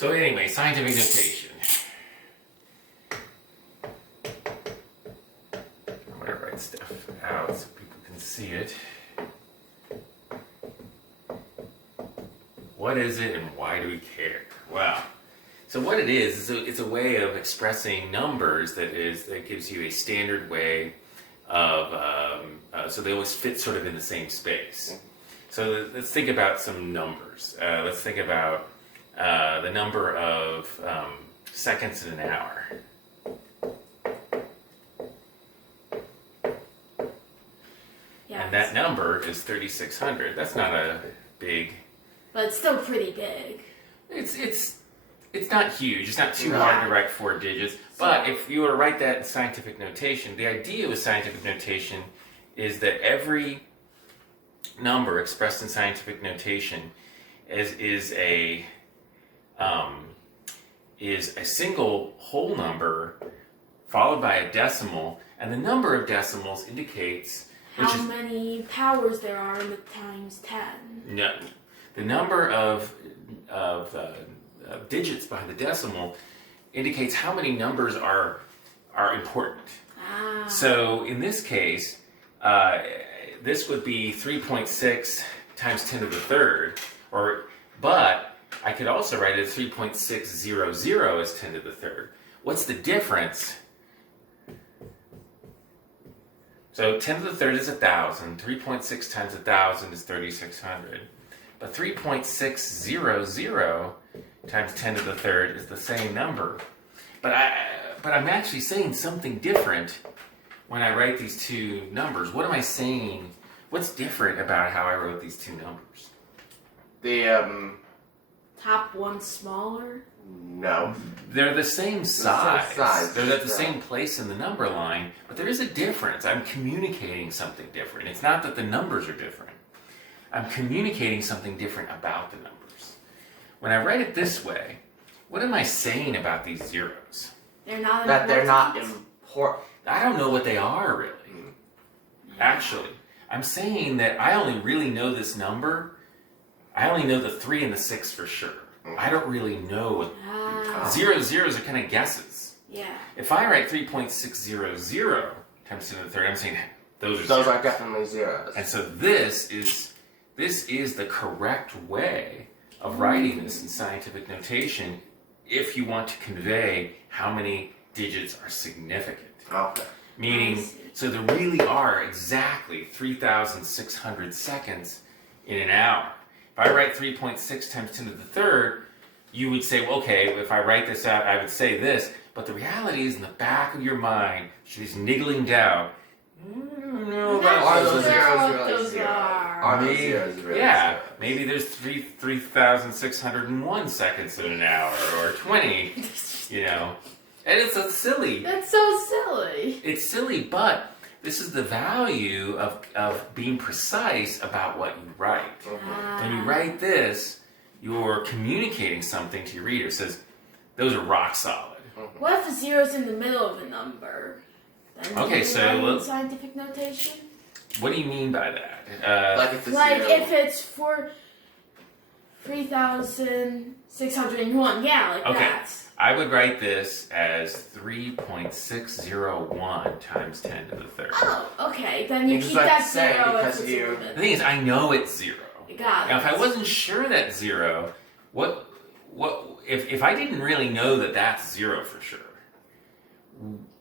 So anyway, scientific notation. I'm going to write stuff out so people can see it. What is it and why do we care? Well, so what it is it's a way of expressing numbers that gives you a standard way of, so they always fit sort of in the same space. So let's think about some numbers. Let's think about the number of seconds in an hour. Yeah, And that number is 3,600. That's not a big... but it's still pretty big. It's not huge. It's not too hard to write 4 digits. But if you were to write that in scientific notation, the idea with scientific notation is that every number expressed in scientific notation is a single whole number followed by a decimal, and the number of decimals indicates How many powers there are in the times 10. No, the number of digits behind the decimal indicates how many numbers are important. Ah. So in this case, this would be 3.6 times 10 to the third, but I could also write it as 3.600 as 10 to the third. What's the difference? So 10 to the third is 1,000. 3.6 times 1,000 is 3,600. But 3.600 times 10 to the third is the same number. But I'm actually saying something different when I write these two numbers. What am I saying? What's different about how I wrote these two numbers? The Top one smaller? no. They're the same size. size, They're at the yeah. same place in the number line, but there is a difference. I'm communicating something different. It's not that the numbers are different. I'm communicating something different about the numbers. When I write it this way, what am I saying about these zeros? They're not That they're not important. important. I don't know what they are really. Actually, I'm saying that I only really know this number. I only know the 3 and the 6 for sure. I don't really know what Ah. zeros are kind of guesses. Yeah. If I write 3.600 times 10 to the third, I'm saying those are Those zeros. are definitely zeros. And so this is the correct way of writing this in scientific notation if you want to convey how many digits are significant. Okay. Meaning, I see. so there really are exactly 3,600 seconds in an hour. If I write 3.6 times 10 to the third, you would say, well, okay, if I write this out, I would say this. But the reality is in the back of your mind, she's niggling down. No, I'm not Are those sure zeros what really those zeros? are. Are those Maybe- zeros really Yeah, zeros? maybe there's 3,601 seconds in an hour, or 20, you know. And it's silly. That's so silly. It's silly, but this is the value of being precise about what you write. When you write this, you're communicating something to your reader. It says, those are rock solid. What if the zero's in the middle of a number? Then Okay, you so write in let's- scientific notation? What do you mean by that? Like if the Like zero, if it's for 3,601, yeah, like Okay. that. I would write this as 3.601 times 10 to the third. Oh, okay. Then you It's keep like that saying zero because if it's you- in the The middle. thing is, I know it's 0. Got it. Now, if I wasn't sure that's 0, if I didn't really know that that's 0 for sure,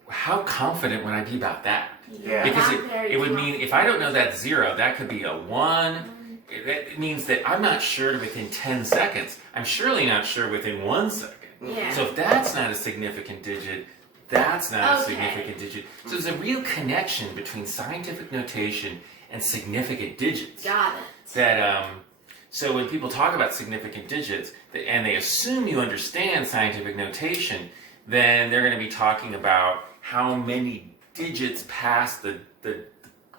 how confident would I be about that? Yeah. Because Not very it would mean confident. if I don't know that's 0, that could be a 1. That means that I'm not sure within 10 seconds. I'm surely not sure within 1 second. Yeah. So if that's not a significant digit, that's not a Okay. significant digit. So there's a real connection between scientific notation and significant digits. Got it. That so when people talk about significant digits and they assume you understand scientific notation, then they're going to be talking about how many digits past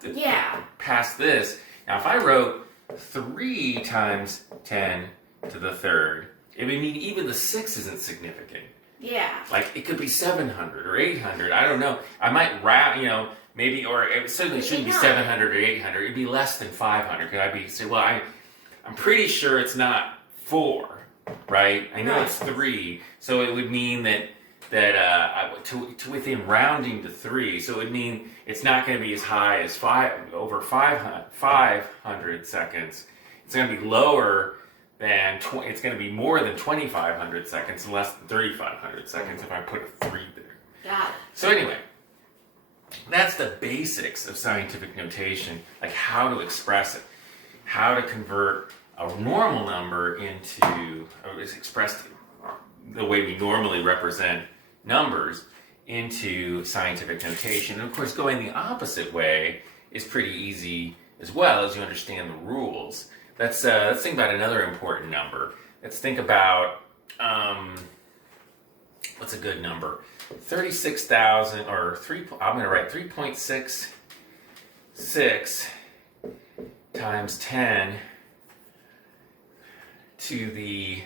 Yeah. past this. Now, if I wrote 3 times 10 to the third, it would mean even the 6 isn't significant. Yeah. Like, it could be 700 or 800. I don't know. I might round, maybe, or it certainly shouldn't be 700 or 800. It'd be less than 500. Because I'd be say, well, I'm pretty sure it's not 4. right? I know Right. it's 3, so it would mean that to within rounding to 3, so it would mean it's not going to be as high as 500 seconds. It's going to be lower than it's going to be more than 2,500 seconds and less than 3,500 seconds if I put a 3 there. Got it. So anyway, that's the basics of scientific notation, like how to express it, how to convert a normal number into, or is expressed the way we normally represent numbers into scientific notation. And of course, going the opposite way is pretty easy as well as you understand the rules. Let's think about another important number. Let's think about, what's a good number? 36,000, or I'm going to write 3.66 times 10 to the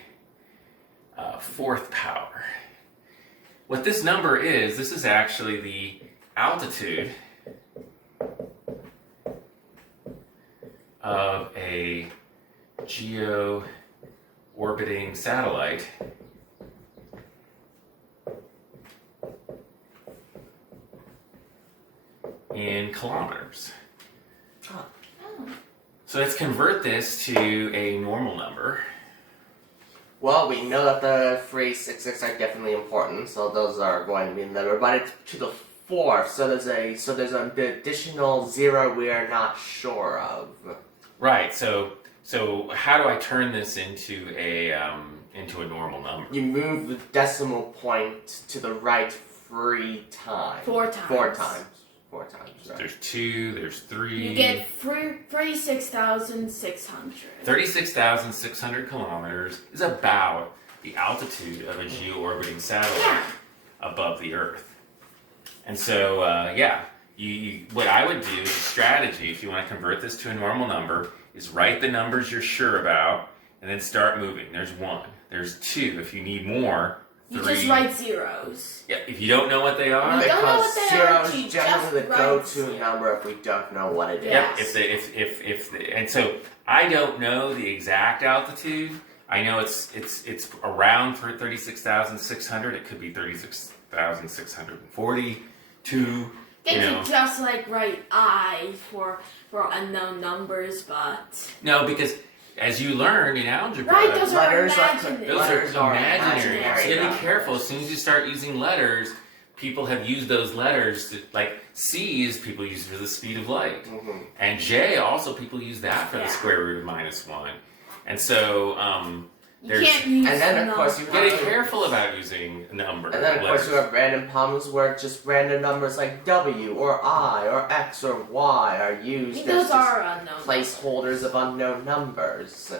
4th power. What this number is, this is actually the altitude of a geo-orbiting satellite in kilometers. Oh. So let's convert this to a normal number. Well, we know that the 366 are definitely important, so those are going to be in there. But it's to the 4th, so there's an additional 0 we are not sure of. Right. So how do I turn this into a normal number? You move the decimal point to the right 3 times. 4 times. 4 times. 4 times. Right. There's 2, there's 3. You get 36,600. 36,600 kilometers is about the altitude of a geo-orbiting satellite Yeah. above the Earth. And so, what I would do as a strategy, if you want to convert this to a normal number, is write the numbers you're sure about, and then start moving. There's 1. There's 2. If you need more, 3. You just write zeros. Yeah, if you don't know what they are, You don't know Because what they 0 are, is you generally the just write go-to 0. number if we don't know what it is. Yeah. and so I don't know the exact altitude. I know it's around 36,600. It could be 36,642. They could just like write I for unknown numbers, but No, because as you learn in algebra, right, those are Letters are imaginary. those Letters are are imaginary. imaginary So you gotta be numbers. careful. As soon as you start using letters, people have used those letters to, like C is people use for the speed of light. Mhm. And J also people use that for Yeah. the square root of -1. And so You there's can't use And then, of course, you getting have to- careful about using numbers. And then, of course, you have random problems where just random numbers like W or I or X or Y are used as those just are unknown. placeholders of unknown numbers.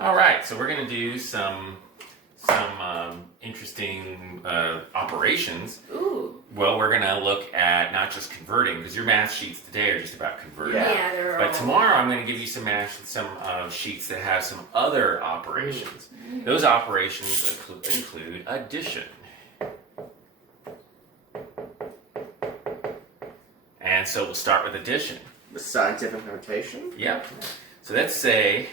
All right, so we're going to do some interesting operations. Ooh. Well, we're going to look at not just converting, because your math sheets today are just about converting. Yeah. Yeah, they're But all. tomorrow I'm going to give you some sheets that have some other operations. Those operations include addition. And so we'll start with addition. The scientific notation? Yep. So let's say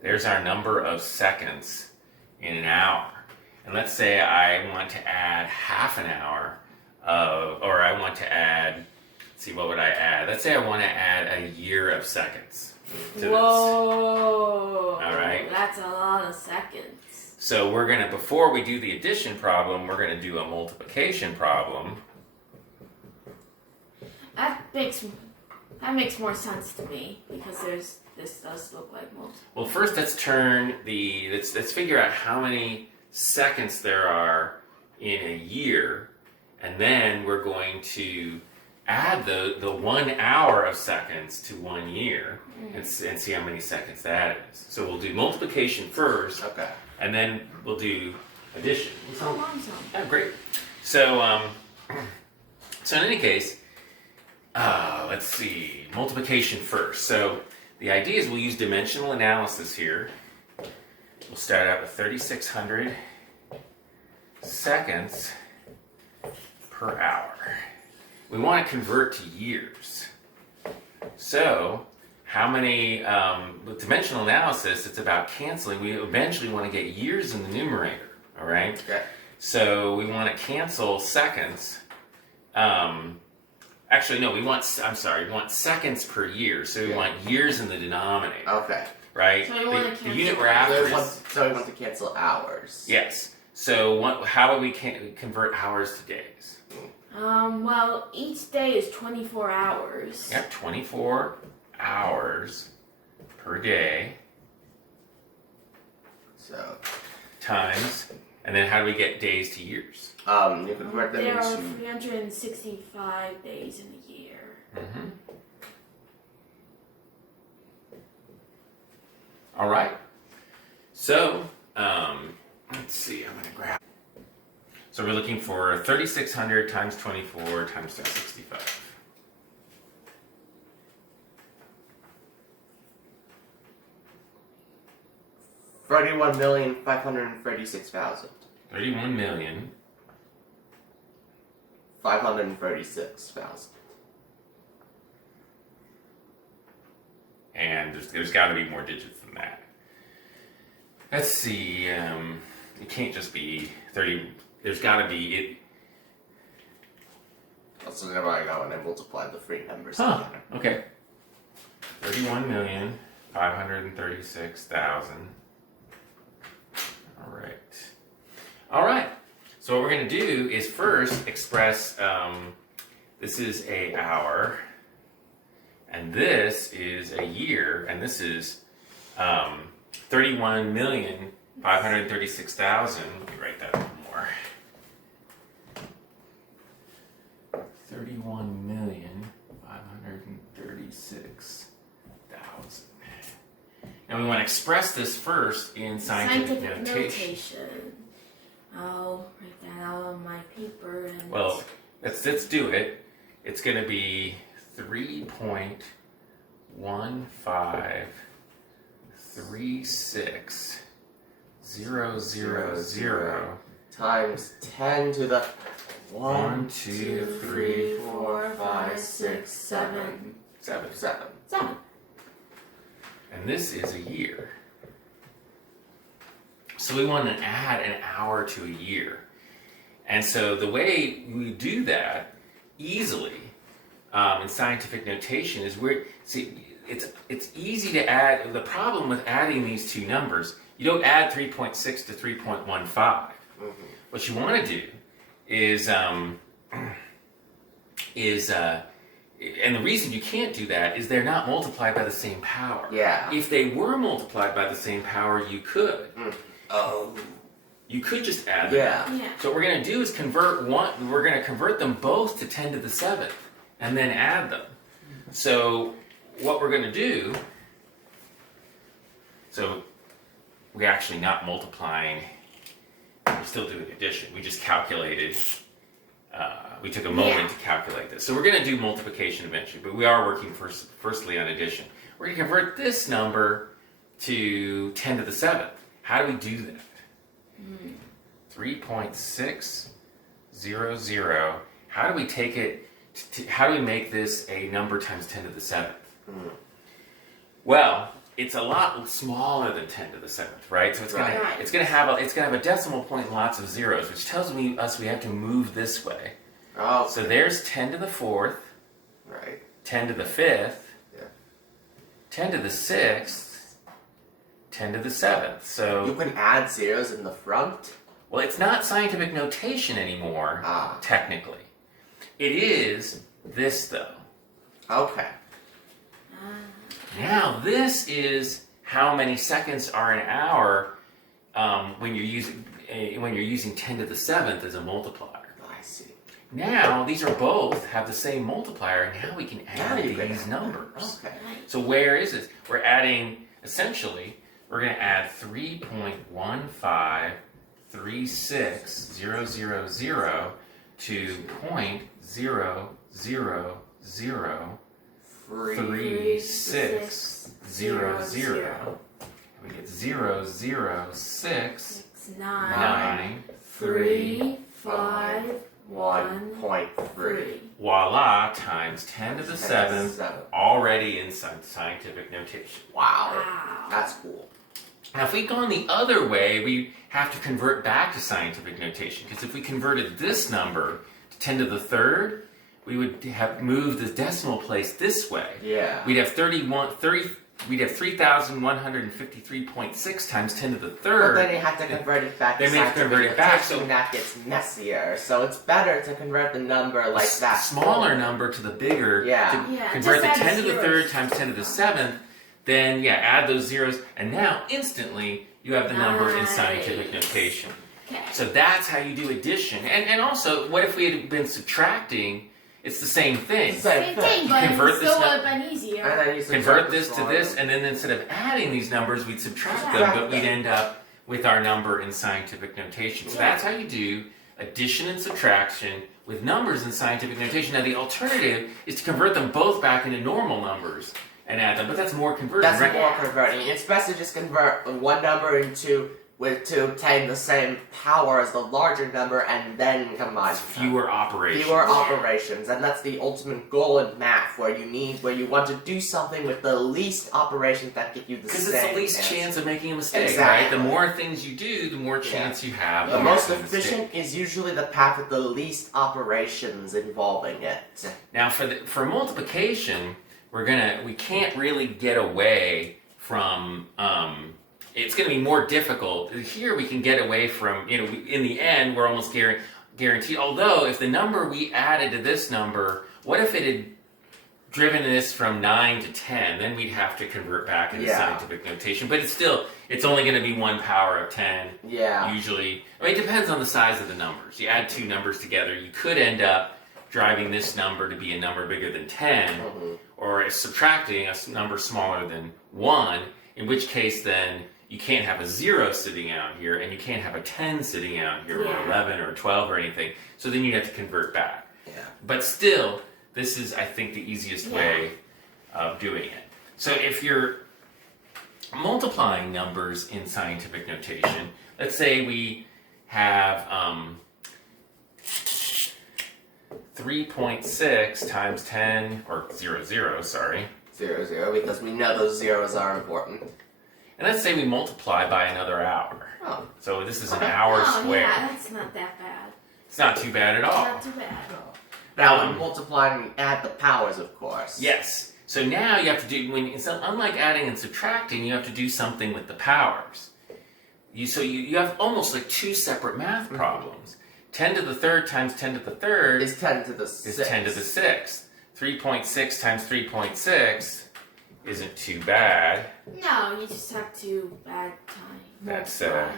there's our number of seconds in an hour. And let's say I want to add half an hour or I want to add, let's see, what would I add? Let's say I want to add a year of seconds to this. Whoa. All right. That's a lot of seconds. So we're going to, before we do the addition problem, we're going to do a multiplication problem. That makes more sense to me because this does look like multiple. Well, first let's figure out how many seconds there are in a year, and then we're going to add the 1 hour of seconds to 1 year and see how many seconds that is. So we'll do multiplication first, Okay. and then we'll do addition. So long, so. Oh, great. So in any case, let's see, multiplication first. So the idea is we'll use dimensional analysis here. We'll start out with 3,600 seconds per hour. We want to convert to years. So how many, with dimensional analysis, it's about canceling. We eventually want to get years in the numerator, all right? Okay. So we want to cancel seconds. Actually, no, we want seconds per year. So we Yeah. want years in the denominator, Okay. right? So we want to The cancel unit we're after is, So we want to cancel hours. yes. So how would we convert hours to days? Well, each day is 24 hours. Yep, 24 hours per day So, times, and then how do we get days to years? you convert them There are into. 365 days in a year. Mm-hmm. All right. So, let's see. I'm going to grab. So we're looking for 3,600 times 24 times 365. $31,536,000. 31,000,000. 536,000. And there's got to be more digits than that. Let's see. It can't just be 30. There's got to be it. So then I go and I multiply the three numbers Huh. together. Okay. 31,536,000. All right. All right. So what we're going to do is first express. This is a hour, and this is a year, and this is 31,536,000. Let me write that a little more. 31,536,000. And we want to express this first in scientific notation. I'll write that out on my paper and. Well, let's do it. It's going to be 3.1536,000 times 10 to the 1, 2, 3, 4, 5, 6, 7. 7. 7. 7. And this is a year. So we want to add an hour to a year. And so the way we do that easily in scientific notation is it's easy to add. The problem with adding these two numbers, you don't add 3.6 to 3.15. Mm-hmm. What you want to do is and the reason you can't do that is they're not multiplied by the same power. Yeah. If they were multiplied by the same power, you could. Oh. You could just add them. Yeah. Yeah. So what we're going to do is convert them both to 10 to the 7th and then add them. So what we're going to do, so we're actually not multiplying, we're still doing addition. We just calculated, we took a moment to calculate this. So we're going to do multiplication eventually, but we are working firstly on addition. We're going to convert this number to 10 to the 7th. How do we do that? 3.600. How do we take it? How do we make this a number times 10 to the 7th? Well, it's a lot smaller than 10 to the 7th, right? So it's gonna Right. it's gonna have a decimal point and lots of zeros, which tells us we have to move this way. Oh. So there's 10 to the 4th, Right. 10 to the 5th, Yeah. 10 to the 6th, 10 to the 7th. So You can add zeros in the front. well, it's not scientific notation anymore, technically. It is this, though. Okay. Now, this is how many seconds are an hour when you're using 10 to the 7th as a multiplier. I see. Now, these are both have the same multiplier, and now we can add you can these add numbers. Okay. So where is it? We're adding, essentially, we're going to add 3.1536000 to 0.0003600. We get 006 9, 9 3, 5, 1.3. Voila, times 10 to the 7th, 7. already in scientific notation. Wow. Wow. That's cool. Now, if we'd gone the other way, we have to convert back to scientific notation, because if we converted this number to 10 to the 3rd, we would have moved the decimal place this way. Yeah. We'd have 3,153.6 times 10 to the 3rd. But then you have to convert it back to Then we have to convert it back, so so that gets messier. So it's better to convert the number like that. smaller number to the bigger. Yeah. To Yeah, convert the just add 10 to the zeros. 3rd times 10 to the 7th, then add those zeros, and now instantly you have the number in scientific Nice. notation. Okay. So that's how you do addition. And also, what if we had been subtracting? It's the same thing. Same thing, but Convert it this still num- would have been easier. And then you Convert subtract this the to this, and then instead of adding these numbers, we'd subtract them, Subtract but we'd them. end up with our number in scientific notation. So Yeah. that's how you do addition and subtraction with numbers in scientific notation. Now the alternative is to convert them both back into normal numbers and add them, but that's more conversion, That's right? more converting. It's best to just convert one number to obtain the same power as the larger number and then combine them. Fewer operations. Fewer Yeah. operations, and that's the ultimate goal in math, where you want to do something with the least operations that get you the Because same. it's the least answer. chance of making a mistake, Exactly. right? The more things you do, the more chance you have. The of most making a mistake. efficient is usually the path with the least operations involving it. Now, for multiplication, we can't really get away from. It's going to be more difficult. Here, we can get away from. In the end, we're almost guaranteed. Although, if the number we added to this number, what if it had driven this from 9 to 10? Then we'd have to convert back into Yeah. scientific notation. But it's only going to be 1 power of 10. Yeah. Usually, it depends on the size of the numbers. You add two numbers together, you could end up driving this number to be a number bigger than 10, Mhm. or subtracting a number smaller than 1, in which case then you can't have a 0 sitting out here, and you can't have a 10 sitting out here, or Yeah. 11 or 12 or anything. So then you have to convert back. Yeah. But still, this is, I think, the easiest Yeah. way of doing it. So if you're multiplying numbers in scientific notation, let's say we have 3.6 times 10, or 0, sorry. 0, because we know those zeros are important. And let's say we multiply by another hour. Oh. So this is an Okay. hour Oh, squared. yeah, that's not that bad. It's not too bad at all. Not too bad. Now we multiply and we add the powers, of course. Yes. So now you have to do, unlike adding and subtracting, you have to do something with the powers. You have almost like two separate math problems. 10 to the 3rd times 10 to the 3rd It's 10 to the 6. is 10 to the 6th. 3.6 times 3.6 isn't too bad. No, you just have to add time. That's multiply.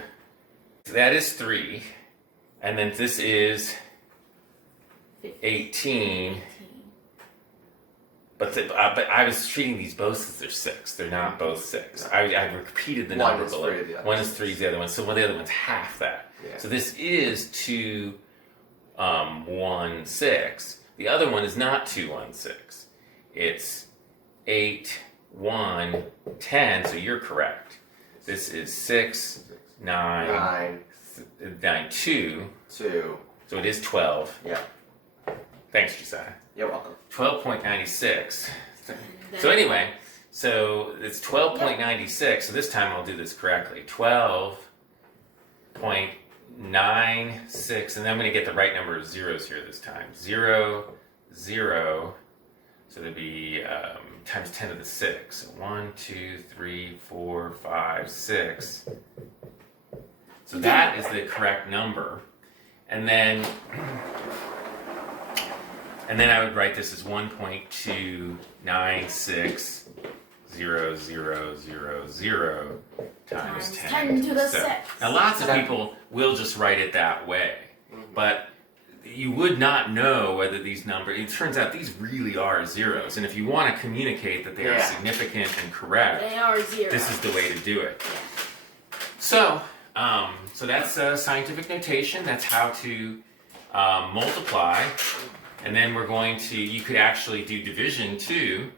that is 3. And then this is 18. But I was treating these both as they're 6. They're not both 6. I repeated the One number is below. 3, the other One is 3, the other one. So the other one's half that. Yeah. So this is 2, 1, 6. The other one is not 2, 1, 6. It's 8, 1, 10. So you're correct. This is 6, 9, 9, 2. 2. So it is 12. Yeah. Thanks, Josiah. You're welcome. 12.96. Then- So anyway, so it's 12.96. So this time I'll do this correctly. 12.96, and then I'm going to get the right number of zeros here this time. 0, 0. So there'd be times 10 to the 6. So 1, 2, 3, 4, 5, 6. So that is the correct number. And then I would write this as 1.2960000 times 10 to the 6. Now, lots of people will just write it that way, but you would not know whether these numbers. It turns out these really are zeros, and if you want to communicate that they are Yeah. significant and correct, They are 0. this is the way to do it. Yeah. So that's scientific notation. That's how to multiply. And then we're going to, you could actually do division too.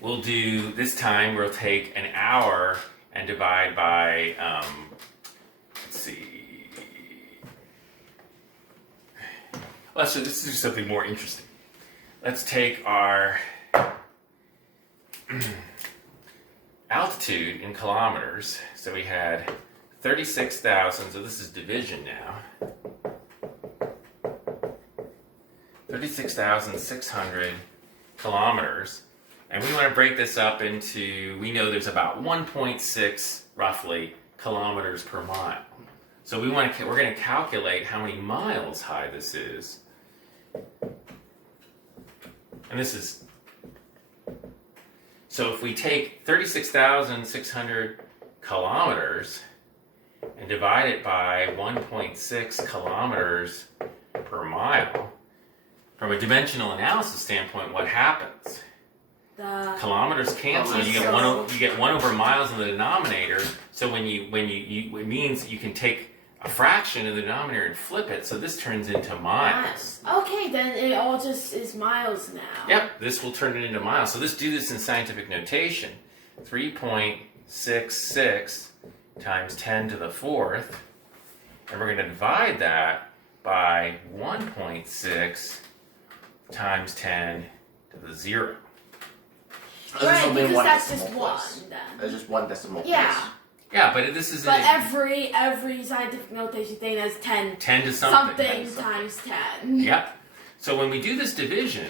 We'll do, this time we'll take an hour and divide by, let's see, Well, so this is something more interesting. Let's take our altitude in kilometers. So we had 36,000, so this is division now. 36,600 kilometers. And we want to break this up into, we know there's about 1.6 roughly kilometers per mile. So we're going to calculate how many miles high this is. And this is, so if we take 36,600 kilometers and divide it by 1.6 kilometers per mile, from a dimensional analysis standpoint, what happens? The Kilometers cancel. You get one over miles in the denominator. So it means you can take a fraction of the denominator and flip it. So this turns into miles. Okay, then it all just is miles now. Yep, this will turn it into miles. So let's do this in scientific notation. 3.66 times 10 to the fourth, and we're going to divide that by 1.6 times 10 to the 0. Right, only because one that's decimal just one place. then. There's just one decimal Yeah. place. Yeah, but this is But every scientific notation thing has 10 10 to something. times 10. Yep. So when we do this division,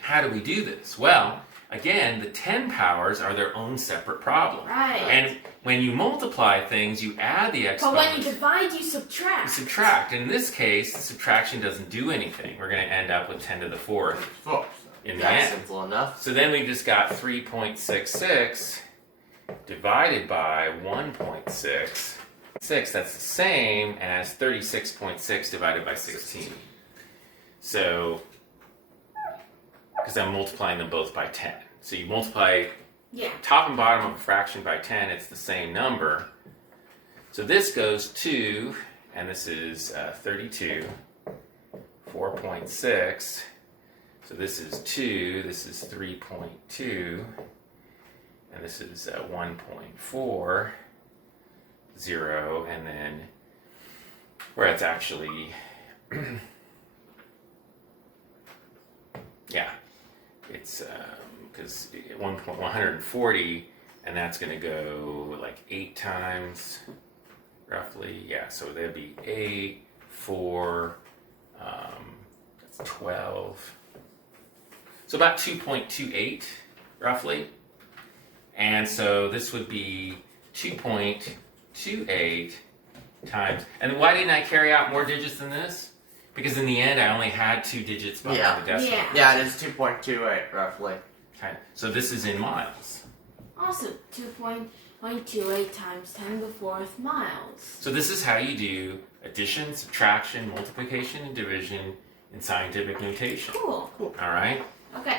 how do we do this? Well, again, the 10 powers are their own separate problem. Right. And when you multiply things, you add the But exponents. when you divide, you subtract. You subtract. In this case, subtraction doesn't do anything. We're going to end up with 10 to the fourth. In the That's end. simple enough. So then we just got 3.66 divided by 1.6. That's the same as 36.6 divided by 16. So, because I'm multiplying them both by 10. So you multiply Yeah. top and bottom of a fraction by 10, it's the same number. So this goes to, and this is 32, 4.6. So this is 2, this is 3.2, and this is 1.4, 0, and then where it's actually, yeah, it's because 140, and that's going to go like 8 times, roughly, yeah, so that'd be 8, 4, that's 12. So about 2.28, roughly. And so this would be 2.28 times. And why didn't I carry out more digits than this? Because in the end, I only had 2 digits behind Yeah. the decimal. Yeah. Yeah, it is 2.28 roughly. Okay. So this is in miles. Also, 2.28 times 10 to the fourth miles. So this is how you do addition, subtraction, multiplication, and division in scientific notation. Cool. All right? Okay.